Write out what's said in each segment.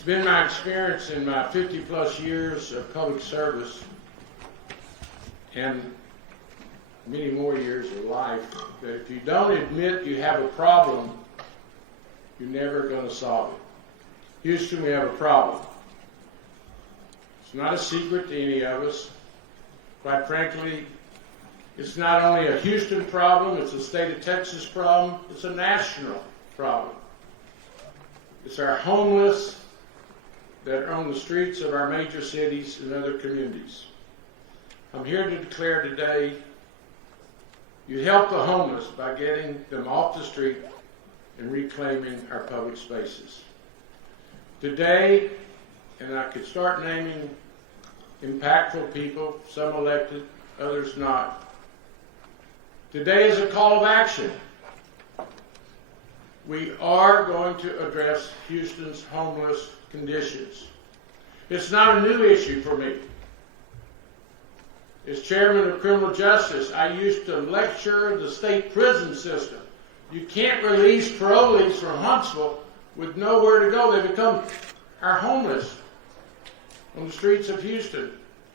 It's been my experience in my 50-plus years of public service and many more years of life that if you don't admit you have a problem, you're never going to solve it. Houston, we have a problem. It's not a secret to any of us. Quite frankly, it's not only a Houston problem, it's a state of Texas problem, it's a national problem. It's our homeless that are on the streets of our major cities and other communities. I'm here to declare today, you help the homeless by getting them off the street and reclaiming our public spaces. Today, and I could start naming impactful people, some elected, others not. Today is a call of action. We are going to address Houston's homeless conditions. It's not a new issue for me. As chairman of criminal justice, I used to lecture the state prison system. You can't release parolees from Huntsville with nowhere to go. They become our homeless on the streets of Houston.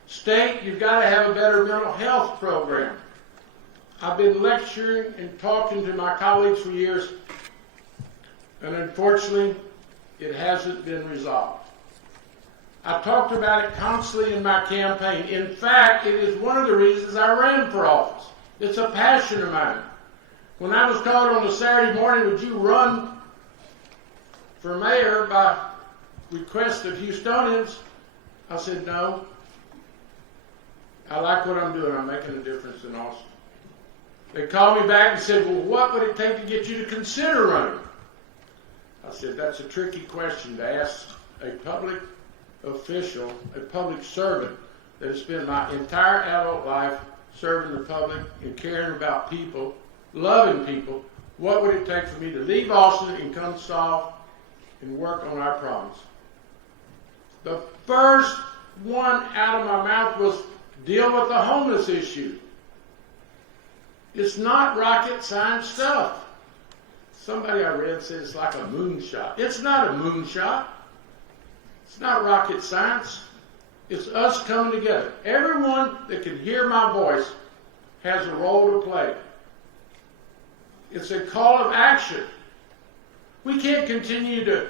State, you've got to have a better mental health program. I've been lecturing and talking to my colleagues for years, and unfortunately, it hasn't been resolved. I talked about it constantly in my campaign. In fact, it is one of the reasons I ran for office. It's a passion of mine. When I was called on a Saturday morning, would you run for mayor by request of Houstonians? I said, no. I like what I'm doing. I'm making a difference in Austin. They called me back and said, well, what would it take to get you to consider running? I said, that's a tricky question to ask a public official, a public servant that has spent my entire adult life serving the public and caring about people, loving people. What would it take for me to leave Austin and come solve and work on our problems? The first one out of my mouth was deal with the homeless issue. It's not rocket science stuff. Somebody I read said it's like a moonshot. It's not a moonshot. It's not rocket science. It's us coming together. Everyone that can hear my voice has a role to play. It's a call of action. We can't continue to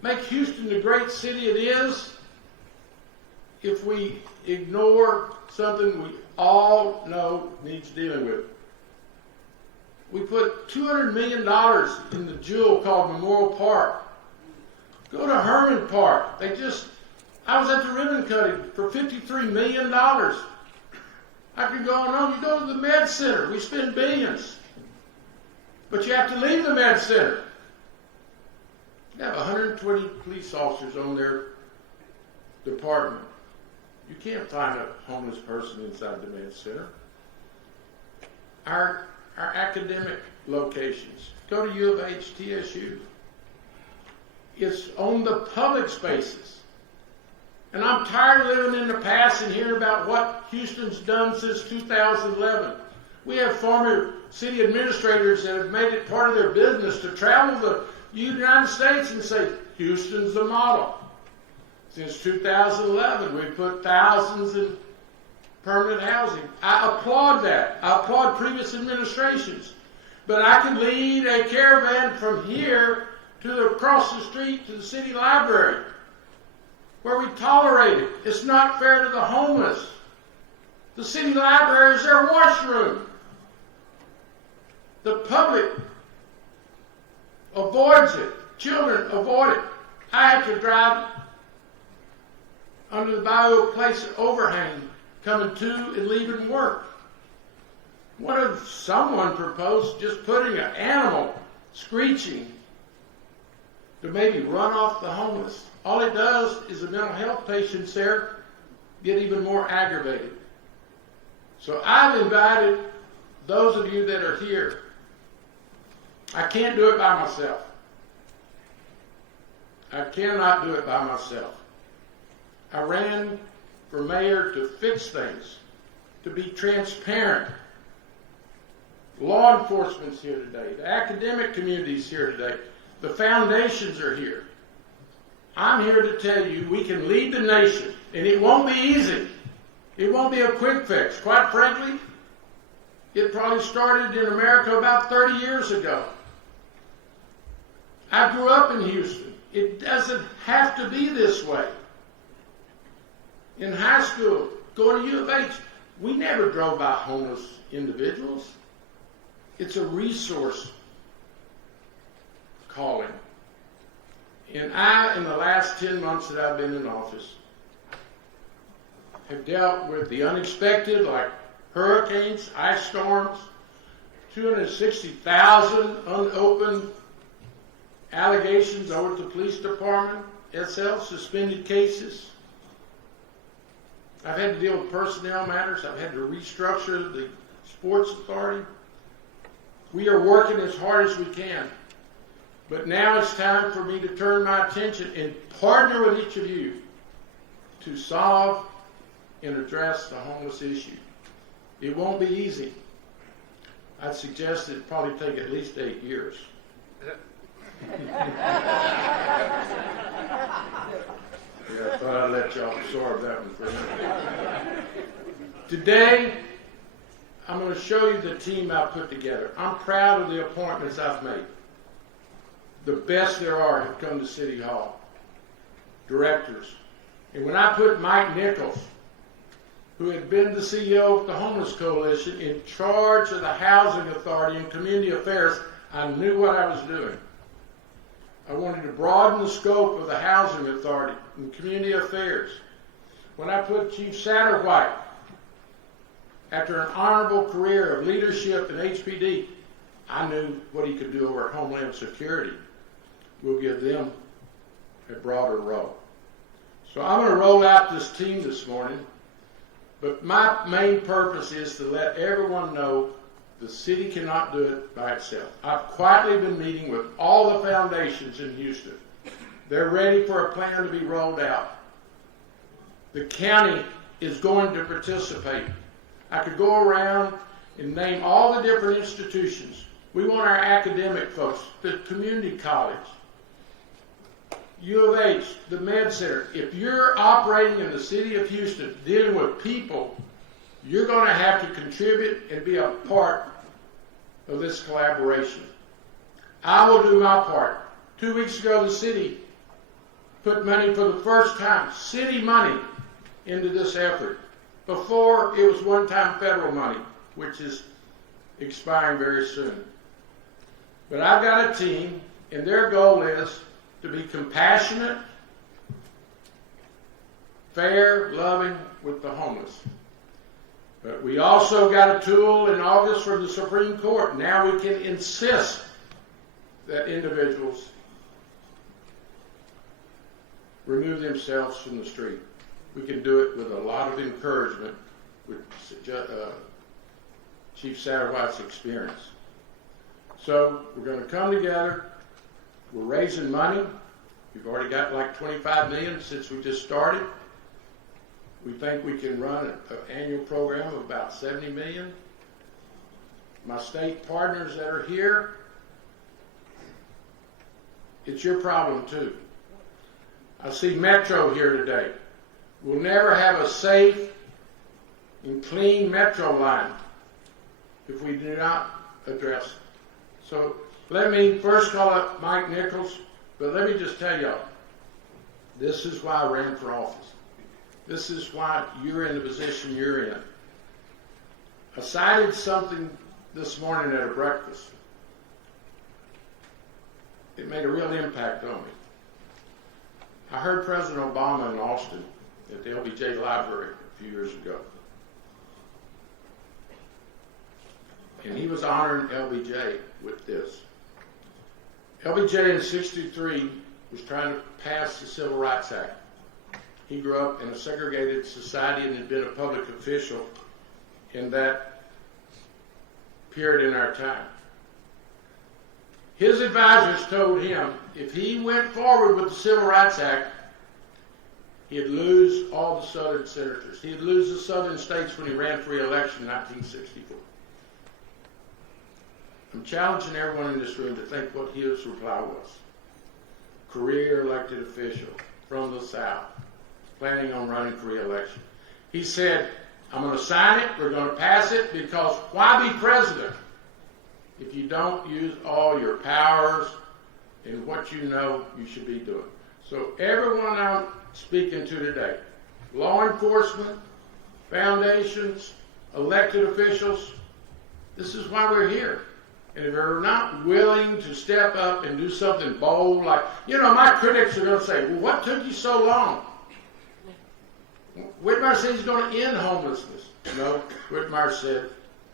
make Houston the great city it is if we ignore something we all know needs dealing with. We put $200 million in the jewel called Memorial Park. Go to Herman Park. I was at the ribbon cutting for $53 million. I could go on. You go to the Med Center. We spend billions. But you have to leave the Med Center. You have 120 police officers on their department. You can't find a homeless person inside the Med Center. Our academic locations. Go to U of H, TSU. It's on the public spaces. And I'm tired of living in the past and hearing about what Houston's done since 2011. We have former city administrators that have made it part of their business to travel the United States and say, Houston's the model. Since 2011, we've put thousands in permanent housing. I applaud that. I applaud previous administrations. But I can lead a caravan from here to across the street to the city library, where we tolerate it. It's not fair to the homeless. The city library is their washroom. The public avoids it. Children avoid it. I have to drive under the Bayou Place overhang coming to and leaving work. What if someone proposed just putting an animal screeching to maybe run off the homeless? All it does is the mental health patients there get even more aggravated. So I've invited those of you that are here. I can't do it by myself. I cannot do it by myself. I ran for mayor to fix things, to be transparent. Law enforcement's here today. The academic community's here today. The foundations are here. I'm here to tell you we can lead the nation, and it won't be easy. It won't be a quick fix. Quite frankly, it probably started in America about 30 years ago. I grew up in Houston. It doesn't have to be this way. In high school, going to U of H, we never drove by homeless individuals. It's a resource calling. And I, in the last 10 months that I've been in office, have dealt with the unexpected, like hurricanes, ice storms, 260,000 unopened allegations over at the police department, SL, suspended cases. I've had to deal with personnel matters. I've had to restructure the sports authority. We are working as hard as we can. But now it's time for me to turn my attention and partner with each of you to solve and address the homeless issue. It won't be easy. I'd suggest it'd probably take at least 8 years. Yeah, I thought I'd let y'all absorb that one for a minute. Today, I'm going to show you the team I put together. I'm proud of the appointments I've made. The best there are have come to City Hall. Directors. And when I put Mike Nichols, who had been the CEO of the Homeless Coalition, in charge of the Housing Authority and Community Affairs, I knew what I was doing. I wanted to broaden the scope of the Housing Authority and Community Affairs. When I put Chief Satterwhite, after an honorable career of leadership in HPD, I knew what he could do over Homeland Security. We'll give them a broader role. So I'm going to roll out this team this morning, but my main purpose is to let everyone know the city cannot do it by itself. I've quietly been meeting with all the foundations in Houston. They're ready for a plan to be rolled out. The county is going to participate. I could go around and name all the different institutions. We want our academic folks, the community college, U of H, the Med Center. If you're operating in the city of Houston, dealing with people, you're going to have to contribute and be a part of this collaboration. I will do my part. 2 weeks ago, the city put money for the first time, city money, into this effort. Before, it was one-time federal money, which is expiring very soon. But I've got a team, and their goal is to be compassionate, fair, loving with the homeless. But we also got a tool in August from the Supreme Court. Now we can insist that individuals remove themselves from the street. We can do it with a lot of encouragement with Chief Satterwhite's experience. So we're going to come together. We're raising money. We've already got like $25 million since we just started. We think we can run an annual program of about $70 million. My state partners that are here, it's your problem too. I see Metro here today. We'll never have a safe and clean Metro line if we do not address it. So let me first call up Mike Nichols, but let me just tell y'all, this is why I ran for office. This is why you're in the position you're in. I cited something this morning at a breakfast. It made a real impact on me. I heard President Obama in Austin at the LBJ Library a few years ago. And he was honoring LBJ with this. LBJ in '63 was trying to pass the Civil Rights Act. He grew up in a segregated society and had been a public official in that period in our time. His advisors told him if he went forward with the Civil Rights Act, he'd lose all the southern senators. He'd lose the southern states when he ran for re-election in 1964. I'm challenging everyone in this room to think what his reply was. Career elected official. from the South, planning on running for re-election. He said, I'm going to sign it, we're going to pass it, because why be president if you don't use all your powers and what you know you should be doing? So everyone I'm speaking to today, law enforcement, foundations, elected officials, this is why we're here. And if you're not willing to step up and do something bold, like, my critics are going to say, well, what took you so long? Whitmire said he's going to end homelessness. No, Whitmire said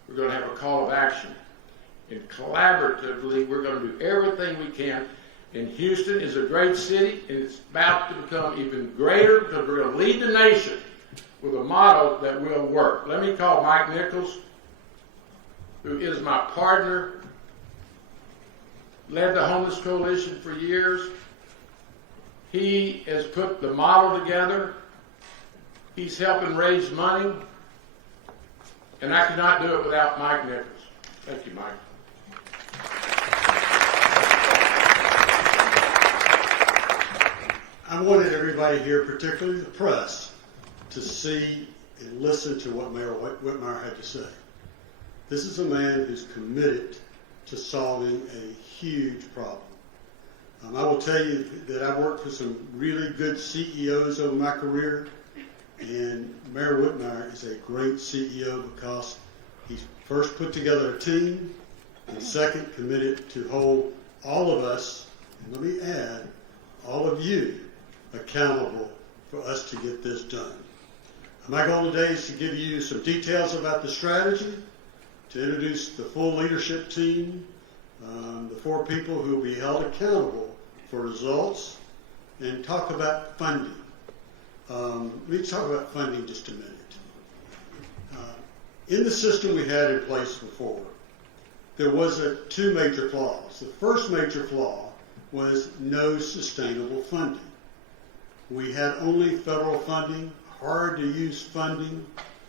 we're going to have a call of action. And collaboratively, we're going to do everything we can. And Houston is a great city, and it's about to become even greater because we're going to lead the nation with a model that will work. Let me call Mike Nichols, who is my partner, led the Homeless Coalition for years. He has put the model together. He's helping raise money. And I could not do it without Mike Nichols. Thank you, Mike. I wanted everybody here, particularly the press, to see and listen to what Mayor Whitmire had to say. This is a man who's committed to solving a huge problem. I will tell you that I've worked for some really good CEOs over my career, and Mayor Whitmire is a great CEO because he's first put together a team, and second committed to hold all of us, and let me add, all of you, accountable for us to get this done. My goal today is to give you some details about the strategy, to introduce the full leadership team, the 4 people who will be held accountable for results, and talk about funding. Let me talk about funding just a minute. In the system we had in place before, there was 2 major flaws. The first major flaw was no sustainable funding. We had only federal funding, hard to use funding,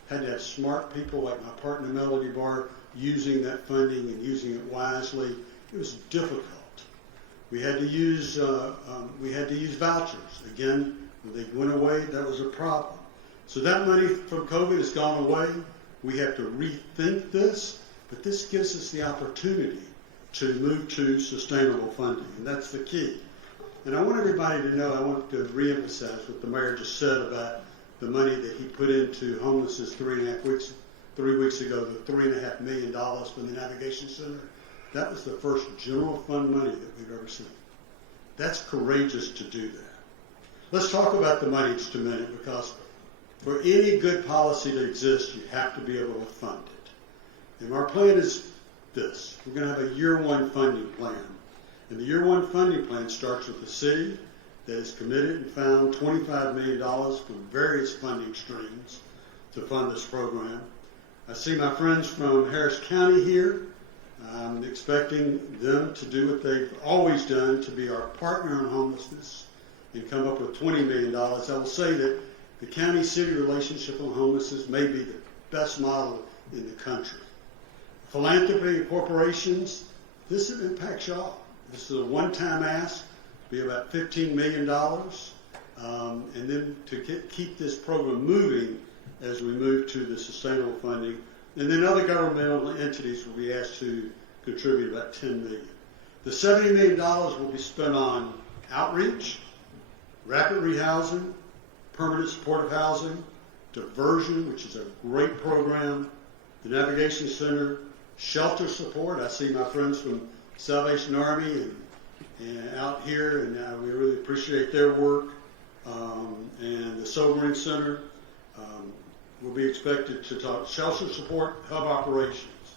had to have smart people like my partner Melody Barr using that funding and using it wisely. It was difficult. We had to use vouchers. Again, when they went away, that was a problem. So that money from COVID has gone away. We have to rethink this, but this gives us the opportunity to move to sustainable funding, and that's the key. And I want everybody to know, I want to reemphasize what the mayor just said about the money that he put into homelessness 3 weeks ago, the $3.5 million for the Navigation Center. That was the first general fund money that we've ever seen. That's courageous to do that. Let's talk about the money just a minute, because for any good policy to exist, you have to be able to fund it. And our plan is this. We're going to have a year 1 funding plan. And the year 1 funding plan starts with the city that is committed and found $25 million from various funding streams to fund this program. I see my friends from Harris County here. I'm expecting them to do what they've always done, to be our partner on homelessness and come up with $20 million. I will say that the county-city relationship on homelessness may be the best model in the country. Philanthropy and corporations, this impacts y'all. This is a one-time ask, be about $15 million, and then to keep this program moving as we move to the sustainable funding. And then other governmental entities will be asked to contribute about $10 million. The $70 million will be spent on outreach, rapid rehousing, permanent supportive housing, diversion, which is a great program, the Navigation Center, shelter support. I see my friends from Salvation Army and out here, and we really appreciate their work, and the Sobering Center. Will be expected to talk shelter support, hub operations.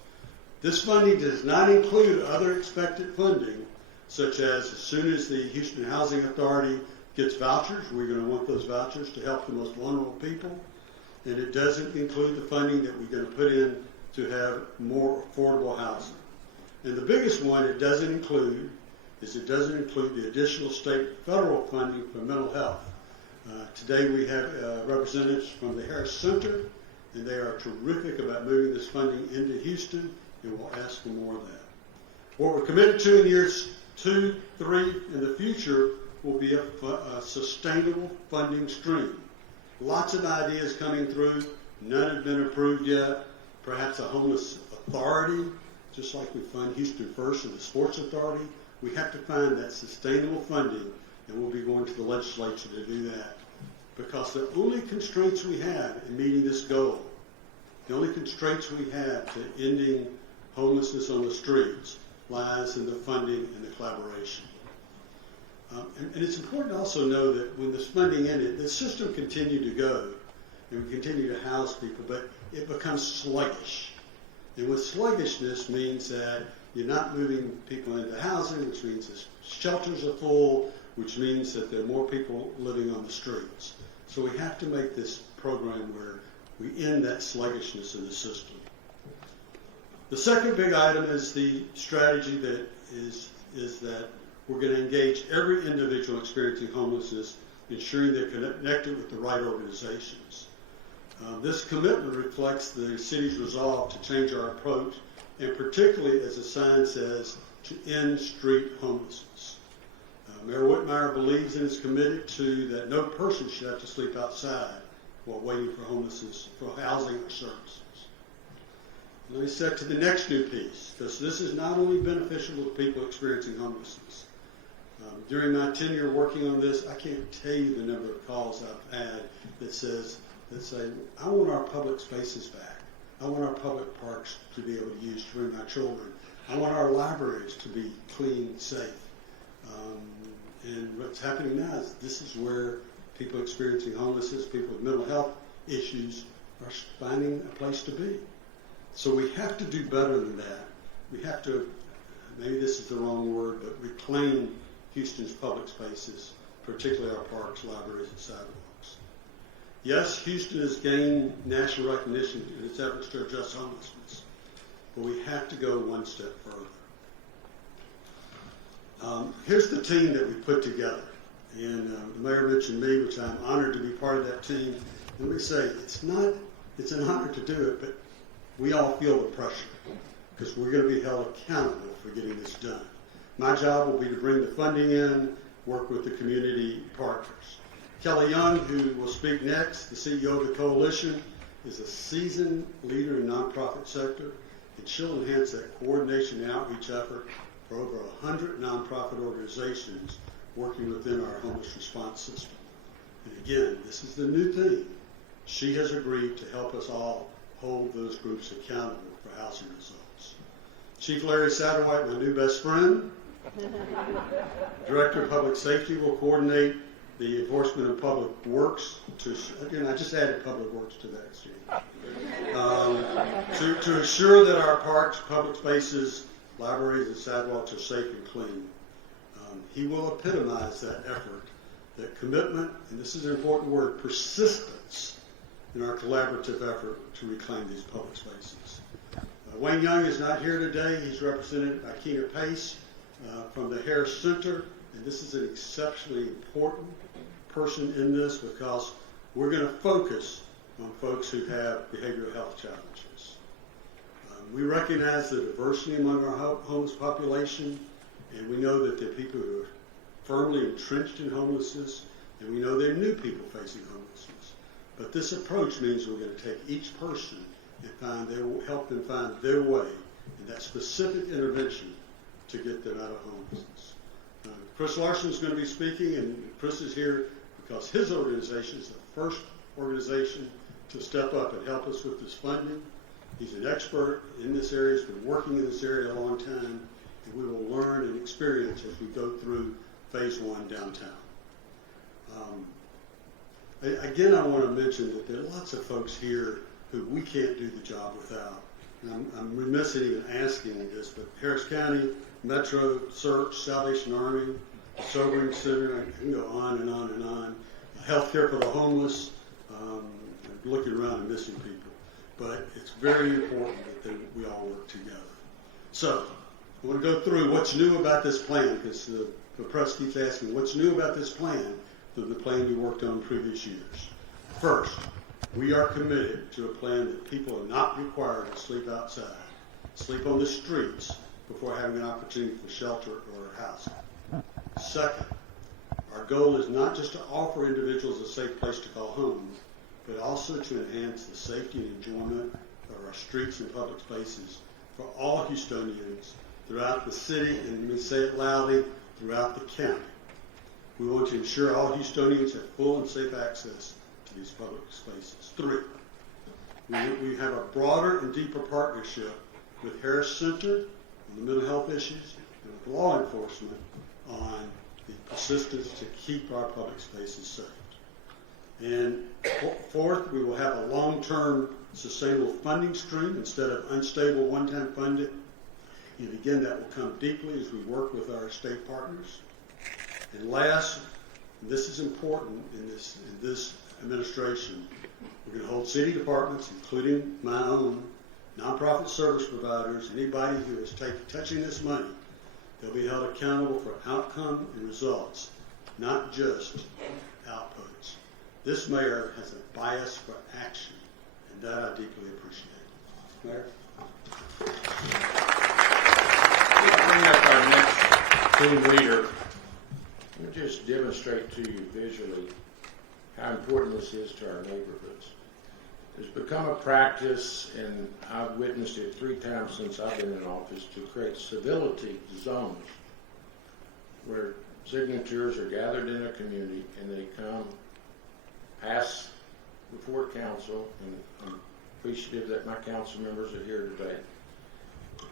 This funding does not include other expected funding, such as soon as the Houston Housing Authority gets vouchers, we're going to want those vouchers to help the most vulnerable people. And it doesn't include the funding that we're going to put in to have more affordable housing. And the biggest one it doesn't include the additional state and federal funding for mental health. Today we have representatives from the Harris Center, and they are terrific about moving this funding into Houston, and we'll ask for more of that. What we're committed to in years 2, 3, in the future will be a sustainable funding stream. Lots of ideas coming through. None have been approved yet. Perhaps a homeless authority, just like we fund Houston First and the Sports Authority. We have to find that sustainable funding, and we'll be going to the legislature to do that. Because the only constraints we have in meeting this goal, the only constraints we have to ending homelessness on the streets lies in the funding and the collaboration. And it's important to also know that when this funding ended, the system continued to go, and we continue to house people, but it becomes sluggish. And with sluggishness means that you're not moving people into housing, which means the shelters are full, which means that there are more people living on the streets. So we have to make this program where we end that sluggishness in the system. The second big item is the strategy that is that we're going to engage every individual experiencing homelessness, ensuring they're connected with the right organizations. This commitment reflects the city's resolve to change our approach, and particularly, as the sign says, to end street homelessness. Mayor Whitmire believes and is committed to that no person should have to sleep outside while waiting for homelessness, for housing or services. Let me step to the next new piece, because this is not only beneficial to people experiencing homelessness. During my tenure working on this, I can't tell you the number of calls I've had that say, I want our public spaces back. I want our public parks to be able to use to bring my children. I want our libraries to be clean, safe. And what's happening now is this is where people experiencing homelessness, people with mental health issues are finding a place to be. So we have to do better than that. We have to, maybe this is the wrong word, but reclaim Houston's public spaces, particularly our parks, libraries, and sidewalks. Yes, Houston has gained national recognition in its efforts to address homelessness, but we have to go one step further. Here's the team that we put together. And the mayor mentioned me, which I'm honored to be part of that team. And let me say, it's an honor to do it, but we all feel the pressure because we're going to be held accountable for getting this done. My job will be to bring the funding in, work with the community partners. Kelly Young, who will speak next, the CEO of the coalition, is a seasoned leader in the nonprofit sector, and she'll enhance that coordination and outreach effort for over 100 nonprofit organizations working within our homeless response system. And again, this is the new thing. She has agreed to help us all hold those groups accountable for housing results. Chief Larry Satterwhite, my new best friend, Director of Public Safety, will coordinate the enforcement of public works. Again, I just added public works to that, Steve. To ensure that our parks, public spaces, libraries, and sidewalks are safe and clean. He will epitomize that effort, that commitment, and this is an important word, persistence in our collaborative effort to reclaim these public spaces. Wayne Young is not here today. He's represented by Keener Pace from the Harris Center, and this is an exceptionally important person in this because we're going to focus on folks who have behavioral health challenges. We recognize the diversity among our homeless population, and we know that there are people who are firmly entrenched in homelessness, and we know there are new people facing homelessness. But this approach means we're going to take each person and help them find their way in that specific intervention to get them out of homelessness. Chris Larson is going to be speaking, and Chris is here because his organization is the first organization to step up and help us with this funding. He's an expert in this area. He's been working in this area a long time, and we will learn and experience as we go through phase one downtown. Again, I want to mention that there are lots of folks here who we can't do the job without. And I'm remiss in even asking this, but Harris County, Metro, Search, Salvation Army, the Sobering Center, I can go on and on and on. Healthcare for the homeless, looking around and missing people. But it's very important that we all work together. So, I want to go through what's new about this plan, because the press keeps asking, what's new about this plan than the plan we worked on in previous years? First, we are committed to a plan that people are not required to sleep outside, sleep on the streets before having an opportunity for shelter or housing. Second, Our goal is not just to offer individuals a safe place to call home, but also to enhance the safety and enjoyment of our streets and public spaces for all Houstonians throughout the city, and let me say it loudly, throughout the county. We want to ensure all Houstonians have full and safe access to these public spaces. 3, we have a broader and deeper partnership with Harris Center on the mental health issues and with law enforcement on the persistence to keep our public spaces safe. And 4th, we will have a long-term sustainable funding stream instead of unstable one-time funding. And again, that will come deeply as we work with our state partners. And last, and this is important in this administration, we're going to hold city departments, including my own, nonprofit service providers, anybody who is touching this money, they'll be held accountable for outcome and results, not just outputs. This mayor has a bias for action, and that I deeply appreciate. Mayor? Bring up our next team leader. Let me just demonstrate to you visually how important this is to our neighborhoods. It's become a practice, and I've witnessed it 3 times since I've been in office, to create civility zones where signatures are gathered in a community and they come pass before council, and I'm appreciative that my council members are here today.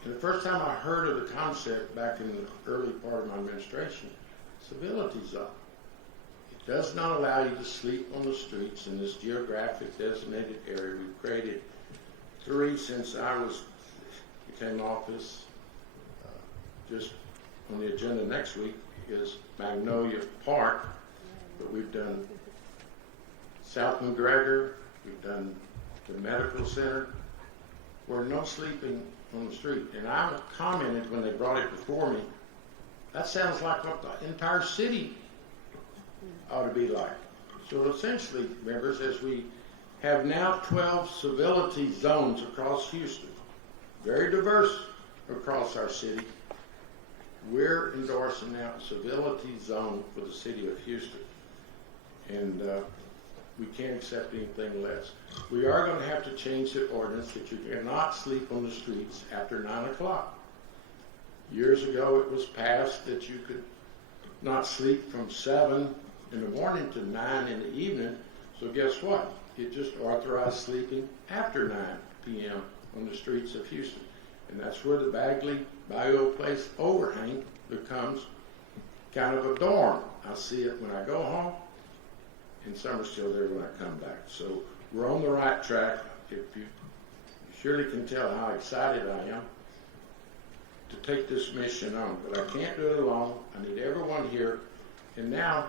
And the first time I heard of the concept back in the early part of my administration, civility zone. It does not allow you to sleep on the streets in this geographic designated area. We've created 3 since I became office. Just on the agenda next week is Magnolia Park, but we've done South McGregor, we've done the medical center, where no sleeping on the street. And I commented when they brought it before me, that sounds like what the entire city ought to be like. So essentially, members, as we have now 12 civility zones across Houston, very diverse across our city, we're endorsing now a civility zone for the city of Houston. And we can't accept anything less. We are going to have to change the ordinance that you cannot sleep on the streets after 9 o'clock. Years ago, it was passed that you could not sleep from 7 in the morning to 9 in the evening. So guess what? It just authorized sleeping after 9 p.m. on the streets of Houston. And that's where the Bagley Bio Place overhang becomes kind of a dorm. I see it when I go home, and some are still there when I come back. So we're on the right track. If you surely can tell how excited I am to take this mission on, but I can't do it alone. I need everyone here. And now,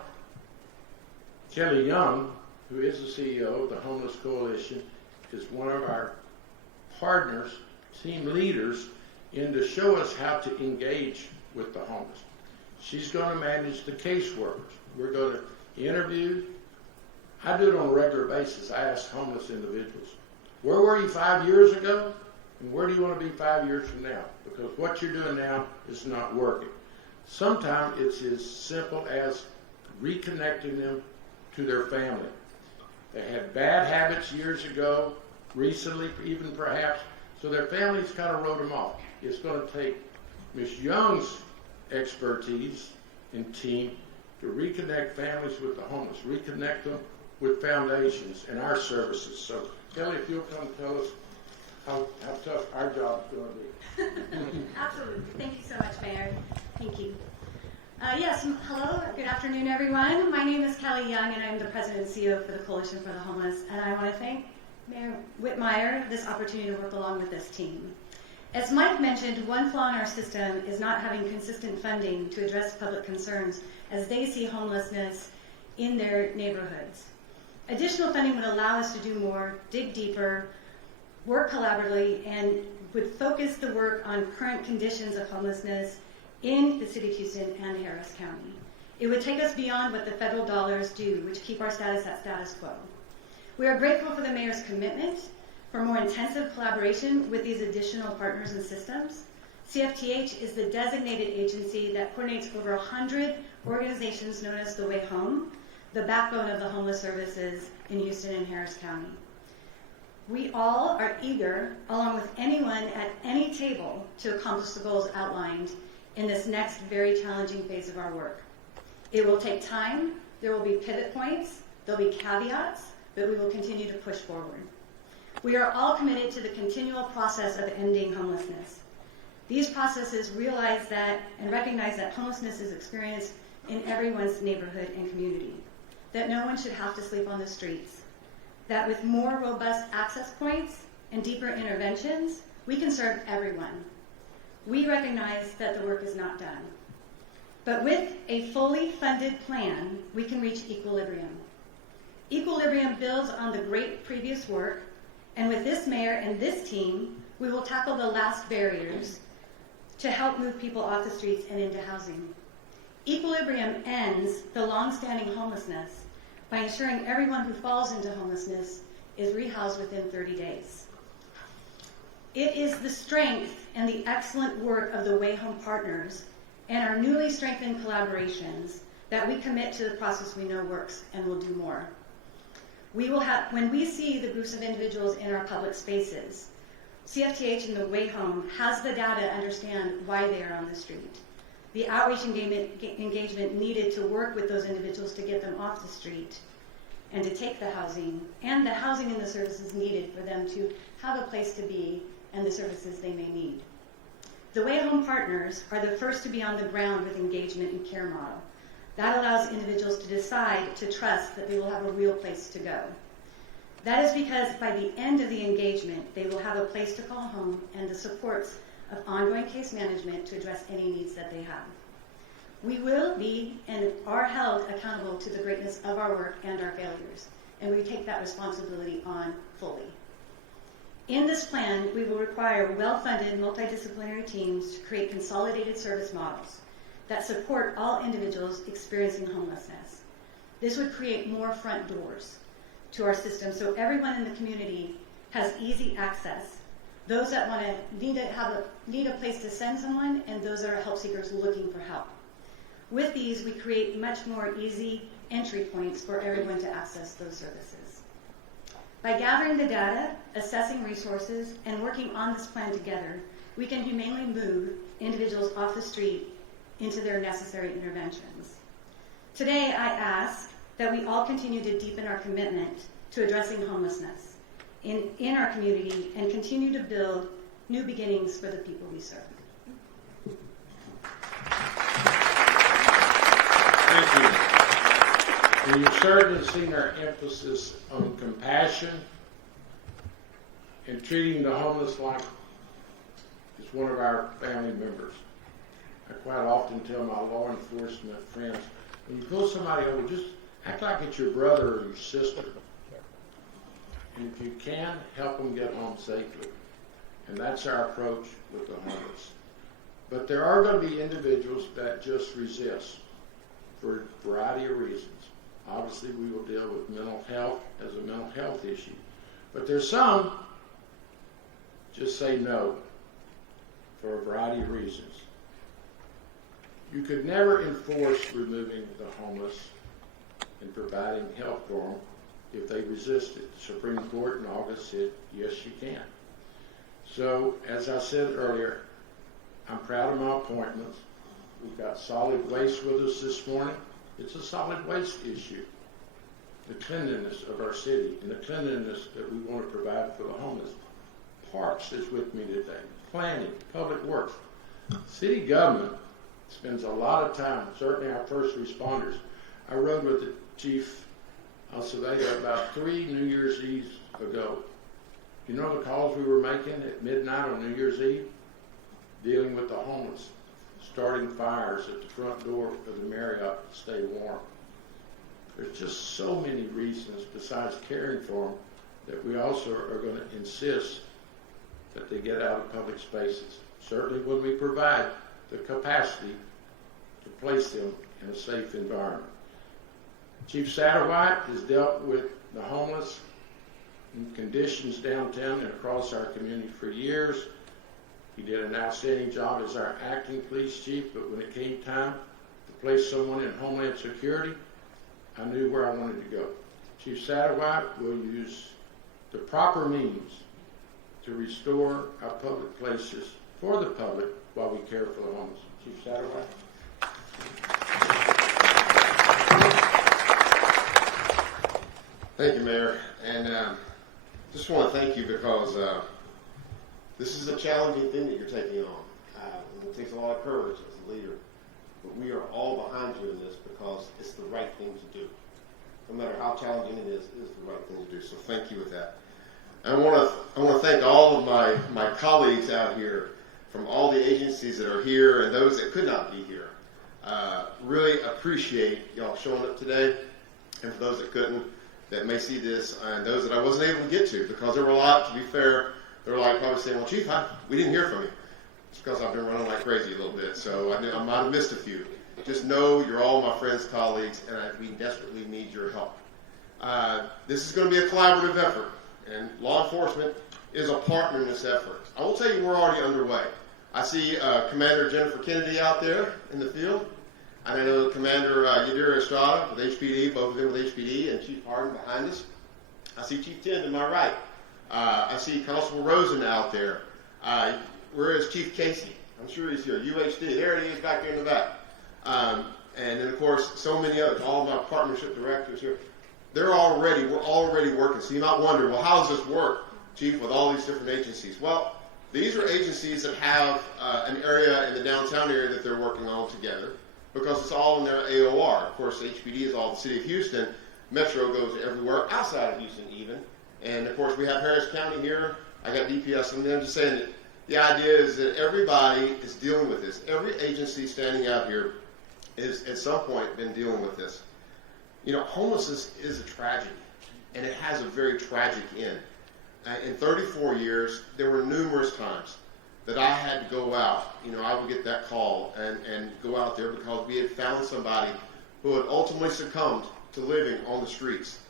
Kelly Young, who is the CEO of the Homeless Coalition, is one of our partners, team leaders, in to show us how to engage with the homeless. She's going to manage the caseworkers. We're going to interview. I do it on a regular basis. I ask homeless individuals, where were you 5 years ago? And where do you want to be 5 years from now? Because what you're doing now is not working. Sometimes it's as simple as reconnecting them to their family. They had bad habits years ago, recently even perhaps, so their families kind of wrote them off. It's going to take Ms. Young's expertise and team to reconnect families with the homeless, reconnect them with foundations and our services. So, Kelly, if you'll come tell us how tough our job is going to be. Absolutely. Thank you so much, Mayor. Thank you. Yes, hello, good afternoon, everyone. My name is Kelly Young, and I'm the President and CEO for the Coalition for the Homeless, and I want to thank Mayor Whitmire for this opportunity to work along with this team. As Mike mentioned, one flaw in our system is not having consistent funding to address public concerns as they see homelessness in their neighborhoods. Additional funding would allow us to do more, dig deeper, work collaboratively, and would focus the work on current conditions of homelessness in the City of Houston and Harris County. It would take us beyond what the federal dollars do, which keep our status at status quo. We are grateful for the Mayor's commitment for more intensive collaboration with these additional partners and systems. CFTH is the designated agency that coordinates over 100 organizations known as The Way Home, the backbone of the homeless services in Houston and Harris County. We all are eager, along with anyone at any table, to accomplish the goals outlined in this next very challenging phase of our work. It will take time, there will be pivot points, there'll be caveats, but we will continue to push forward. We are all committed to the continual process of ending homelessness. These processes realize that and recognize that homelessness is experienced in everyone's neighborhood and community, that no one should have to sleep on the streets, that with more robust access points and deeper interventions, we can serve everyone. We recognize that the work is not done. But with a fully funded plan, we can reach equilibrium. Equilibrium builds on the great previous work, and with this mayor and this team, we will tackle the last barriers to help move people off the streets and into housing. Equilibrium ends the long-standing homelessness by ensuring everyone who falls into homelessness is rehoused within 30 days. It is the strength and the excellent work of the Way Home partners and our newly strengthened collaborations that we commit to the process we know works and will do more. When we see the groups of individuals in our public spaces, CFTH and the Way Home has the data to understand why they are on the street. The outreach engagement needed to work with those individuals to get them off the street and to take the housing, and the housing and the services needed for them to have a place to be and the services they may need. The Way Home partners are the first to be on the ground with engagement and care model. That allows individuals to decide to trust that they will have a real place to go. That is because by the end of the engagement, they will have a place to call home and the supports of ongoing case management to address any needs that they have. We will be and are held accountable to the greatness of our work and our failures, and we take that responsibility on fully. In this plan, we will require well-funded multidisciplinary teams to create consolidated service models that support all individuals experiencing homelessness. This would create more front doors to our system so everyone in the community has easy access. Those that need a place to send someone, and those that are help seekers looking for help. With these, we create much more easy entry points for everyone to access those services. By gathering the data, assessing resources, and working on this plan together, we can humanely move individuals off the street into their necessary interventions. Today, I ask that we all continue to deepen our commitment to addressing homelessness in our community and continue to build new beginnings for the people we serve. Thank you. And you've certainly seen our emphasis on compassion and treating the homeless like it's one of our family members. I quite often tell my law enforcement friends, when you pull somebody over, just act like it's your brother or your sister. And if you can, help them get home safely. And that's our approach with the homeless. But there are going to be individuals that just resist for a variety of reasons. Obviously, we will deal with mental health as a mental health issue. But there's some just say no for a variety of reasons. You could never enforce removing the homeless and providing help for them if they resisted. The Supreme Court in August said, yes, you can. So, as I said earlier, I'm proud of my appointments. We've got solid waste with us this morning. It's a solid waste issue. The cleanliness of our city and the cleanliness that we want to provide for the homeless. Parks is with me today. Planning, public works. City government spends a lot of time, certainly our first responders. I rode with the chief Alceveda about 3 New Year's Eves ago. You know the calls we were making at midnight on New Year's Eve? Dealing with the homeless, starting fires at the front door of the Marriott to stay warm. There's just so many reasons besides caring for them that we also are going to insist that they get out of public spaces. Certainly when we provide the capacity to place them in a safe environment. Chief Satterwhite has dealt with the homeless in conditions downtown and across our community for years. He did an outstanding job as our acting police chief, but when it came time to place someone in Homeland Security, I knew where I wanted to go. Chief Satterwhite will use the proper means to restore our public places for the public while we care for the homeless. Chief Satterwhite. Thank you, Mayor. And just want to thank you because this is a challenging thing that you're taking on. And it takes a lot of courage as a leader. But we are all behind you in this because it's the right thing to do. No matter how challenging it is the right thing to do. So thank you with that. I want to thank all of my colleagues out here from all the agencies that are here and those that could not be here. Really appreciate y'all showing up today. And for those that couldn't, that may see this, and those that I wasn't able to get to, because there were a lot, to be fair, they were like probably saying, well, Chief, we didn't hear from you. It's because I've been running like crazy a little bit, so I might have missed a few. Just know you're all my friends, colleagues, and we desperately need your help. This is going to be a collaborative effort, and law enforcement is a partner in this effort. I will tell you we're already underway. I see Commander Jennifer Kennedy out there in the field. I know Commander Yadira Estrada with HPD, both of them with HPD, and Chief Harden behind us. I see Chief Tind to my right. I see Constable Rosen out there. Where is Chief Casey? I'm sure he's here. UHD, there he is back there in the back. And then, of course, so many others, all of my partnership directors here. We're already working. So you might wonder, well, how does this work, Chief, with all these different agencies? Well, these are agencies that have an area in the downtown area that they're working on together, because it's all in their AOR. Of course, HPD is all the city of Houston. Metro goes everywhere outside of Houston even. And, of course, we have Harris County here. I got DPS, and I'm just saying that the idea is that everybody is dealing with this. Every agency standing out here is at some point been dealing with this. You know, homelessness is a tragedy, and it has a very tragic end. In 34 years, there were numerous times that I had to go out. You know, I would get that call and go out there because we had found somebody who had ultimately succumbed to living on the streets.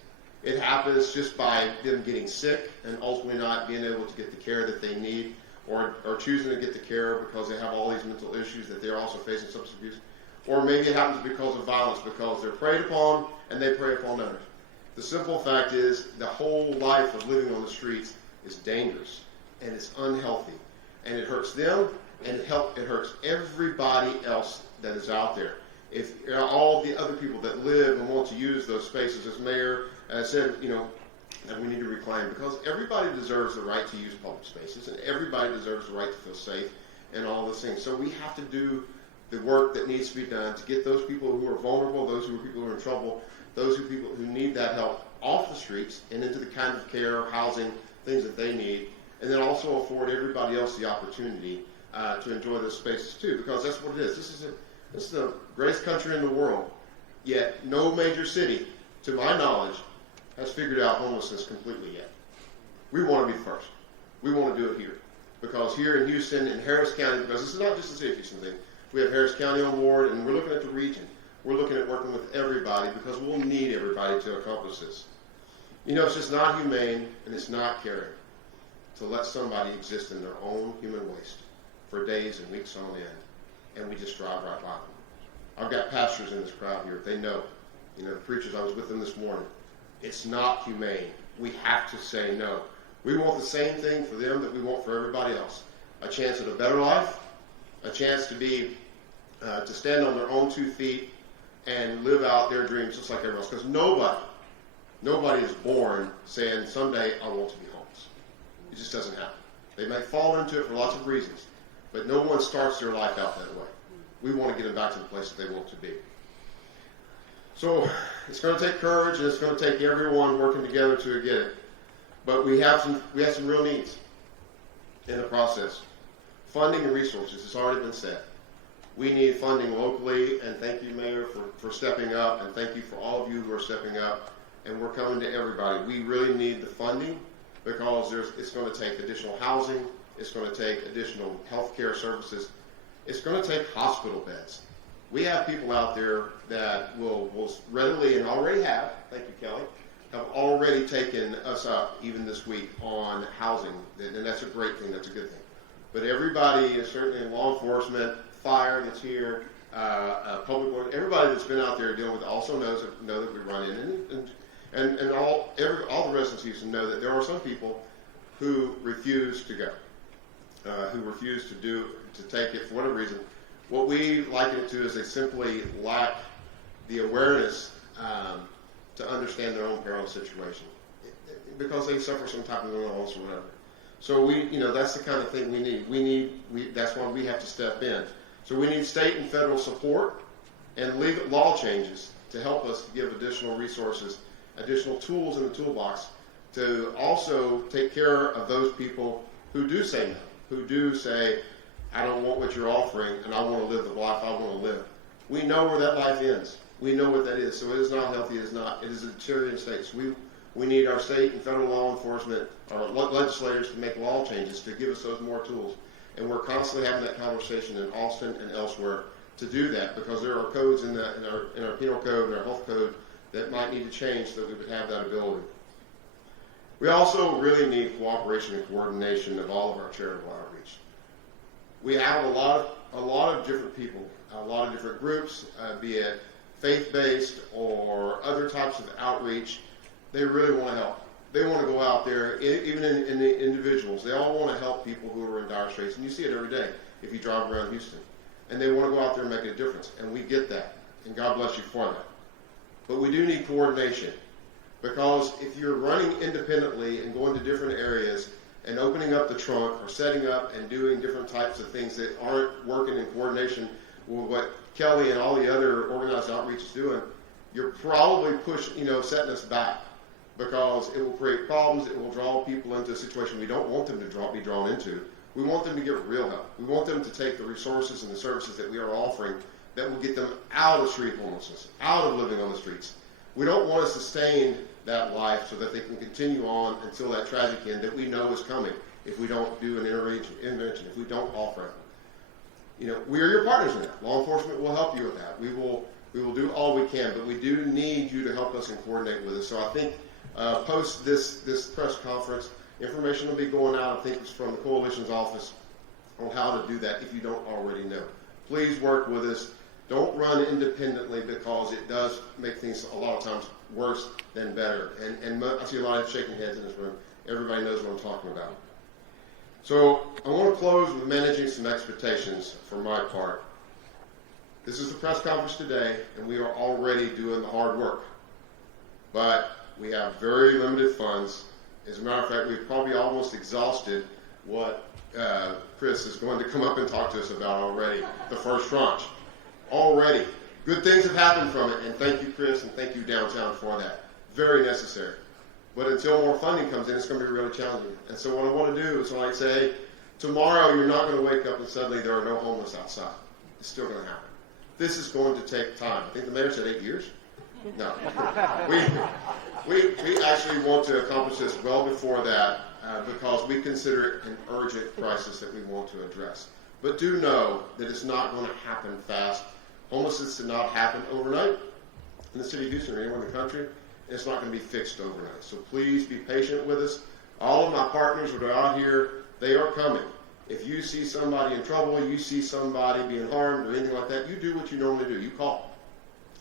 It happens just by them getting sick and ultimately not being able to get the care that they need, or choosing to get the care because they have all these mental issues that they're also facing substance abuse. Or maybe it happens because of violence, because they're preyed upon and they prey upon others. The simple fact is the whole life of living on the streets is dangerous and it's unhealthy. And it hurts them, and it hurts everybody else that is out there. If all the other people that live and want to use those spaces, as Mayor said, you know, that we need to reclaim, because everybody deserves the right to use public spaces, and everybody deserves the right to feel safe and all those things. So we have to do the work that needs to be done to get those people who are vulnerable, those people who are in trouble, people who need that help off the streets and into the kind of care, housing, things that they need. And then also afford everybody else the opportunity to enjoy those spaces too, because that's what it is. This is the greatest country in the world, yet no major city, to my knowledge, has figured out homelessness completely yet. We want to be first. We want to do it here, because here in Houston and Harris County, because this is not just a city of Houston thing, we have Harris County on board, and we're looking at the region. We're looking at working with everybody, because we'll need everybody to accomplish this. You know, it's just not humane and it's not caring to let somebody exist in their own human waste for days and weeks on end, and we just drive right by them. I've got pastors in this crowd here. They know. You know, the preachers, I was with them this morning. It's not humane. We have to say no. We want the same thing for them that we want for everybody else. A chance at a better life, a chance to be, to stand on their own 2 feet and live out their dreams just like everyone else. Because nobody is born saying, someday I want to be homeless. It just doesn't happen. They may fall into it for lots of reasons, but no one starts their life out that way. We want to get them back to the place that they want to be. So it's going to take courage, and it's going to take everyone working together to get it. But we have some real needs in the process. Funding and resources, it's already been said. We need funding locally, and thank you, Mayor, for stepping up, and thank you for all of you who are stepping up. And we're coming to everybody. We really need the funding, because it's going to take additional housing, it's going to take additional health care services, it's going to take hospital beds. We have people out there that will readily, and already have, thank you, Kelly, have already taken us up even this week on housing, and that's a great thing, that's a good thing. But everybody is certainly in law enforcement, fire that's here, public works, everybody that's been out there dealing with it also know that we run in, and all the residents of Houston know that there are some people who refuse to go, who refuse to take it for whatever reason. What we liken it to is they simply lack the awareness to understand their own perilous situation because they suffer some type of mental illness or whatever. So that's the kind of thing we need. That's why we have to step in. So we need state and federal support and legal law changes to help us to give additional resources, additional tools in the toolbox to also take care of those people who do say no, who do say, I don't want what you're offering, and I want to live the life I want to live. We know where that life ends. We know what that is. So it is not healthy. It is a deteriorating state. So we need our state and federal law enforcement, our legislators to make law changes to give us those more tools. And we're constantly having that conversation in Austin and elsewhere to do that because there are codes in our penal code and our health code that might need to change so that we would have that ability. We also really need cooperation and coordination of all of our charitable outreach. We have a lot of different people, a lot of different groups, be it faith-based or other types of outreach. They really want to help. They want to go out there, even in the individuals. They all want to help people who are in dire straits, and you see it every day if you drive around Houston. And they want to go out there and make a difference, and we get that, and God bless you for that. But we do need coordination, because if you're running independently and going to different areas and opening up the trunk or setting up and doing different types of things that aren't working in coordination with what Kelly and all the other organized outreach is doing, you're probably setting us back. Because it will create problems, it will draw people into a situation we don't want them to be drawn into. We want them to get real help. We want them to take the resources and the services that we are offering that will get them out of street homelessness, out of living on the streets. We don't want to sustain that life so that they can continue on until that tragic end that we know is coming if we don't do an intervention, if we don't offer it. We are your partners in that. Law enforcement will help you with that. We will do all we can, but we do need you to help us and coordinate with us. So I think post this press conference, information will be going out, I think it's from the Coalition's office, on how to do that if you don't already know. Please work with us. Don't run independently because it does make things a lot of times worse than better. And I see a lot of shaking heads in this room. Everybody knows what I'm talking about. So I want to close with managing some expectations for my part. This is the press conference today, and we are already doing the hard work. But we have very limited funds. As a matter of fact, we've probably almost exhausted what Chris is going to come up and talk to us about already, the first tranche. Already. Good things have happened from it, and thank you, Chris, and thank you, Downtown, for that. Very necessary. But until more funding comes in, it's going to be really challenging. And so what I want to do is, like say, tomorrow you're not going to wake up and suddenly there are no homeless outside. It's still going to happen. This is going to take time. I think the mayor said 8 years. No. We actually want to accomplish this well before that because we consider it an urgent crisis that we want to address. But do know that it's not going to happen fast. Homelessness did not happen overnight in the city of Houston or anywhere in the country. It's not going to be fixed overnight. So please be patient with us. All of my partners that are out here, they are coming. If you see somebody in trouble, you see somebody being harmed or anything like that, you do what you normally do. You call.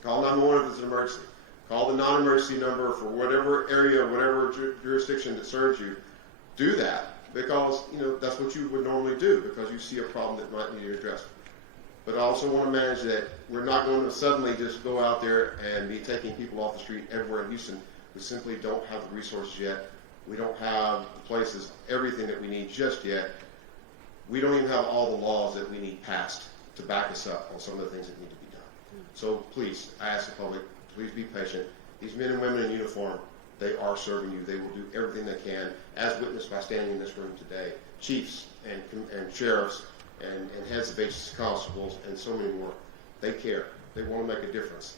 Call 911 if it's an emergency. Call the non-emergency number for whatever area, whatever jurisdiction that serves you. Do that because that's what you would normally do because you see a problem that might need to be addressed. But I also want to manage that we're not going to suddenly just go out there and be taking people off the street everywhere in Houston. We simply don't have the resources yet. We don't have the places, everything that we need just yet. We don't even have all the laws that we need passed to back us up on some of the things that need to be done. So please, I ask the public, please be patient. These men and women in uniform, they are serving you. They will do everything they can, as witnessed by standing in this room today. Chiefs and sheriffs and heads of agency constables and so many more. They care. They want to make a difference.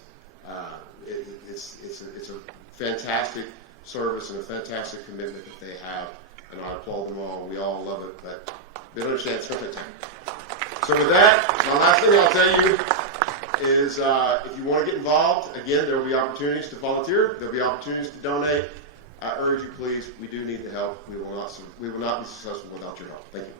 It's a fantastic service and a fantastic commitment that they have, and I applaud them all. We all love it, but understand it's going to take time. So with that, my last thing I'll tell you is if you want to get involved, again, there will be opportunities to volunteer. There will be opportunities to donate. I urge you, please, we do need the help. We will not be successful without your help. Thank you.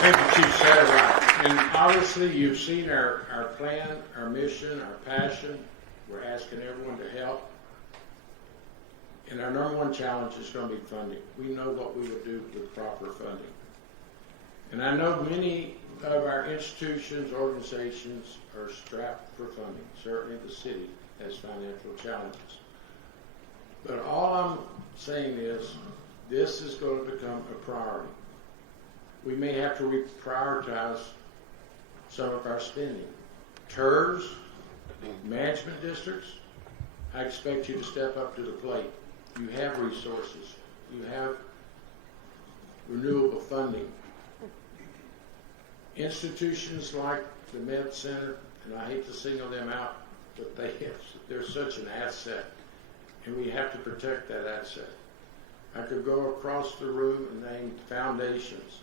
Thank you, Chief Satterwhite. And obviously, you've seen our plan, our mission, our passion. We're asking everyone to help. And our number one challenge is going to be funding. We know what we will do with proper funding. And I know many of our institutions, organizations are strapped for funding. Certainly the city has financial challenges. But all I'm saying is this is going to become a priority. We may have to reprioritize some of our spending. TERS, management districts, I expect you to step up to the plate. You have resources. You have renewable funding. Institutions like the Med Center, and I hate to single them out, but they're such an asset, and we have to protect that asset. I could go across the room and name foundations.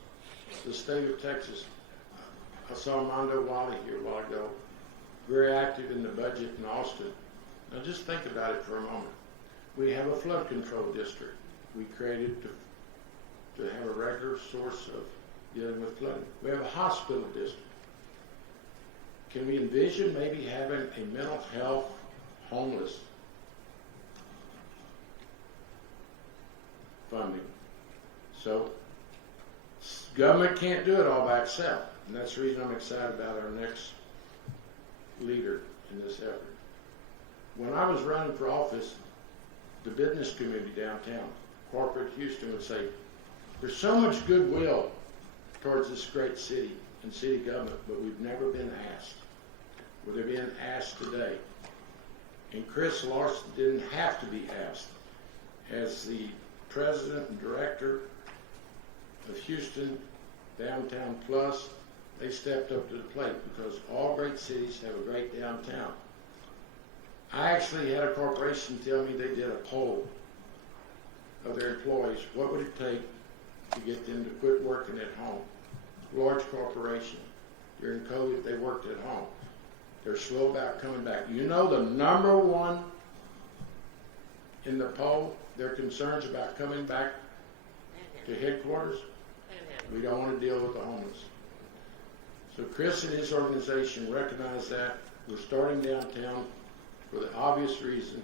The state of Texas, I saw Mondo Wally here a while ago, very active in the budget in Austin. Now just think about it for a moment. We have a flood control district we created to have a regular source of dealing with flooding. We have a hospital district. Can we envision maybe having a mental health homeless funding? So government can't do it all by itself, and that's the reason I'm excited about our next leader in this effort. When I was running for office, the business community downtown, corporate Houston, would say, there's so much goodwill towards this great city and city government, but we've never been asked. Well, they're being asked today. And Chris Larson didn't have to be asked. As the president and director of Houston Downtown Plus, they stepped up to the plate because all great cities have a great downtown. I actually had a corporation tell me they did a poll of their employees. What would it take to get them to quit working at home? Large corporation. During COVID, they worked at home. They're slow about coming back. You know the number one in the poll, their concerns about coming back to headquarters? We don't want to deal with the homeless. So Chris and his organization recognize that. We're starting downtown for the obvious reason,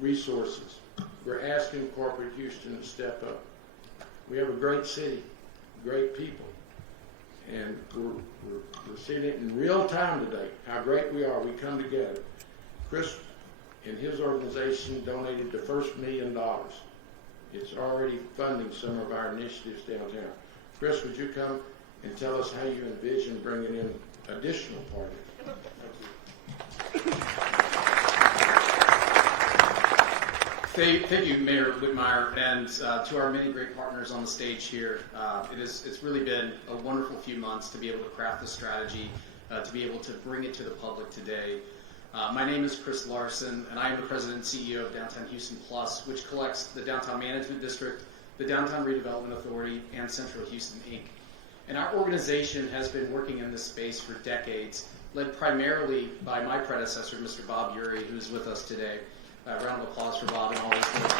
resources. We're asking corporate Houston to step up. We have a great city, great people, and we're seeing it in real time today, how great we are. We come together. Chris and his organization donated the first $1 million. It's already funding some of our initiatives downtown. Chris, would you come and tell us how you envision bringing in additional partners? Thank you, Mayor Whitmire, and to our many great partners on the stage here. It's really been a wonderful few months to be able to craft the strategy, to be able to bring it to the public today. My name is Chris Larson, and I am the President and CEO of Downtown Houston Plus, which collects the Downtown Management District, the Downtown Redevelopment Authority, and Central Houston, Inc. And our organization has been working in this space for decades, led primarily by my predecessor, Mr. Bob Urey, who's with us today. Round of applause for Bob and all his work.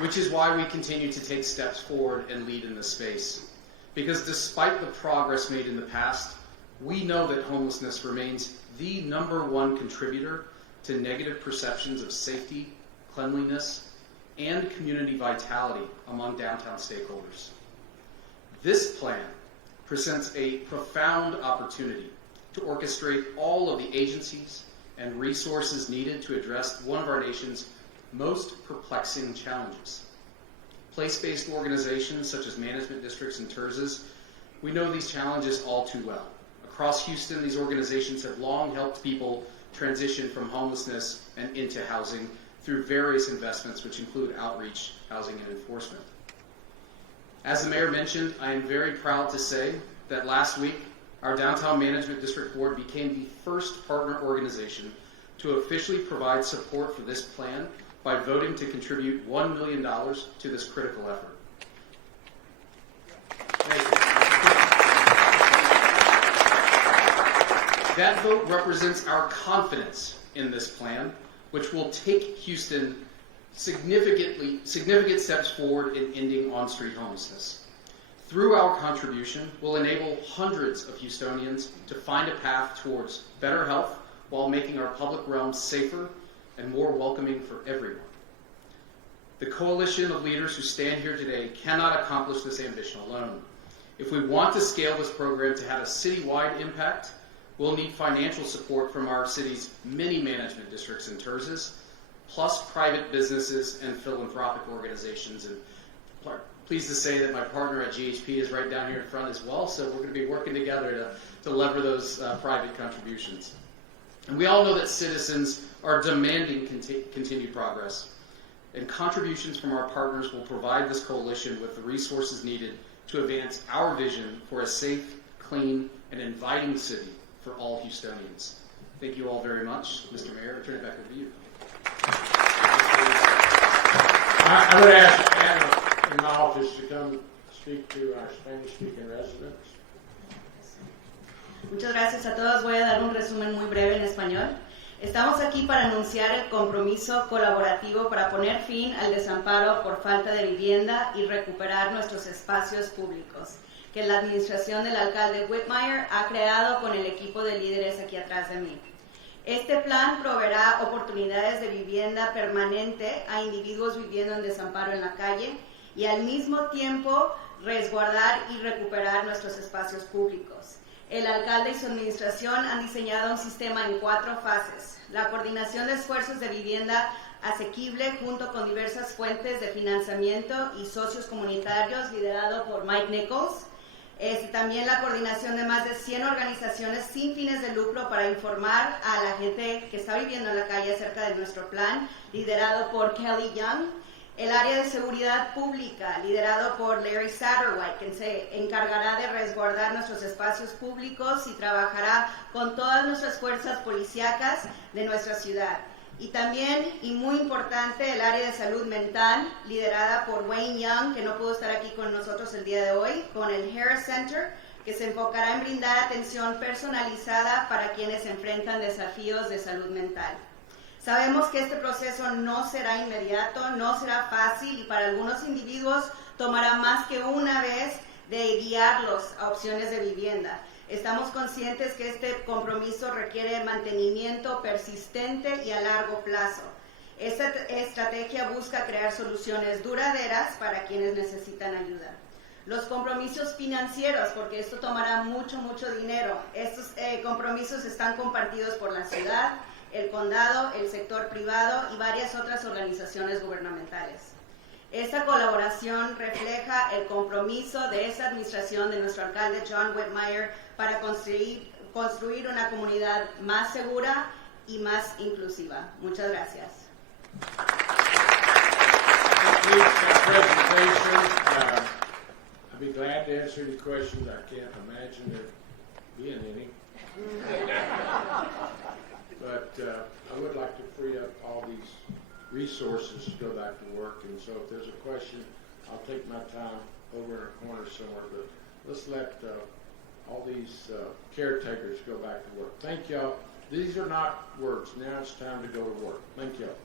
Which is why we continue to take steps forward and lead in this space. Because despite the progress made in the past, we know that homelessness remains the #1 contributor to negative perceptions of safety, cleanliness, and community vitality among downtown stakeholders. This plan presents a profound opportunity to orchestrate all of the agencies and resources needed to address one of our nation's most perplexing challenges. Place-based organizations such as management districts and TERSs, we know these challenges all too well. Across Houston, these organizations have long helped people transition from homelessness and into housing through various investments, which include outreach, housing, and enforcement. As the mayor mentioned, I am very proud to say that last week, our Downtown Management District Board became the first partner organization to officially provide support for this plan by voting to contribute $1 million to this critical effort. Thank you. That vote represents our confidence in this plan, which will take Houston significant steps forward in ending on-street homelessness. Through our contribution, we'll enable hundreds of Houstonians to find a path towards better health while making our public realms safer and more welcoming for everyone. The coalition of leaders who stand here today cannot accomplish this ambition alone. If we want to scale this program to have a citywide impact, we'll need financial support from our city's many management districts and TERSs, plus private businesses and philanthropic organizations. And pleased to say that my partner at GHP is right down here in front as well, so we're going to be working together to lever those private contributions. And we all know that citizens are demanding continued progress, and contributions from our partners will provide this coalition with the resources needed to advance our vision for a safe, clean, and inviting city for all Houstonians. Thank you all very much. Mr. Mayor, I turn it back over to you. I would ask Anna in my office to come speak to our Spanish-speaking residents. Muchas gracias a todos. Voy a dar un resumen muy breve en español. Estamos aquí para anunciar el compromiso colaborativo para poner fin al desamparo por falta de vivienda y recuperar nuestros espacios públicos, que la administración del alcalde Whitmire ha creado con el equipo de líderes aquí atrás de mí. Este plan proveerá oportunidades de vivienda permanente a individuos viviendo en desamparo en la calle y al mismo tiempo resguardar y recuperar nuestros espacios públicos. El alcalde y su administración han diseñado un sistema en 4 fases: la coordinación de esfuerzos de vivienda asequible junto con diversas fuentes de financiamiento y socios comunitarios liderado por Mike Nichols. También la coordinación de más de 100 organizaciones sin fines de lucro para informar a la gente que está viviendo en la calle acerca de nuestro plan, liderado por Kelly Young. El área de seguridad pública, liderado por Larry Satterwhite, que se encargará de resguardar nuestros espacios públicos y trabajará con todas nuestras fuerzas policíacas de nuestra ciudad. Y también, y muy importante, el área de salud mental, liderada por Wayne Young, que no pudo estar aquí con nosotros el día de hoy, con el Harris Center, que se enfocará en brindar atención personalizada para quienes enfrentan desafíos de salud mental. Sabemos que este proceso no será inmediato, no será fácil y para algunos individuos tomará más que una vez de guiarlos a opciones de vivienda. Estamos conscientes que este compromiso requiere mantenimiento persistente y a largo plazo. Esta estrategia busca crear soluciones duraderas para quienes necesitan ayuda. Los compromisos financieros, porque esto tomará mucho dinero. Estos compromisos están compartidos por la ciudad, el condado, el sector privado y varias otras organizaciones gubernamentales. Esta colaboración refleja el compromiso de esta administración de nuestro alcalde John Whitmire para construir una comunidad más segura y más inclusiva. Muchas gracias. I'd be glad to answer any questions. I can't imagine there being any. But I would like to free up all these resources to go back to work. And so if there's a question, I'll take my time over in a corner somewhere. But let's let all these caretakers go back to work. Thank y'all. These are not words. Now it's time to go to work. Thank y'all.